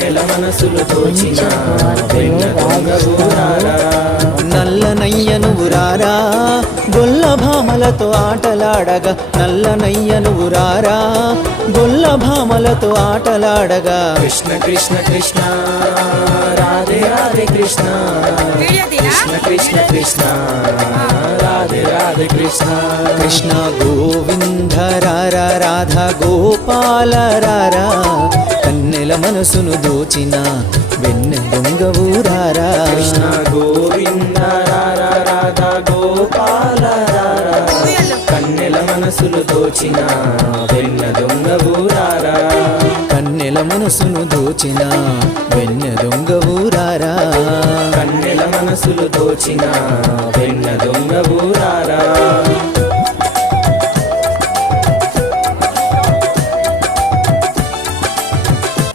కన్నెల మనసులు దోచిన వెన్న దొంగ ఊరారా. నల్లనయ్యను ఊరారా గొల్ల భామలతో ఆటలాడగా, నల్లనయ్యను ఊరారా గొల్ల భామలతో ఆటలాడగా. కృష్ణ కృష్ణ కృష్ణ రాధే రాధే కృష్ణ, కృష్ణ కృష్ణ కృష్ణ రాధే రాధే కృష్ణ. కృష్ణ గోవింద రారా రాధా గోపాల రారా, కన్నెల మనసును దోచిన వెన్న దొంగ ఊరారా. కృష్ణ గోవింద రారా రాధా గోపాల రారా, కన్నెల మనసులు దోచిన వెన్న దొంగ ఊరారా. కన్నెల మనసును దోచిన వెన్న దొంగ ఊరారా. కన్నెల మనసులు దోచిన వెన్న దొంగ ఊరారా.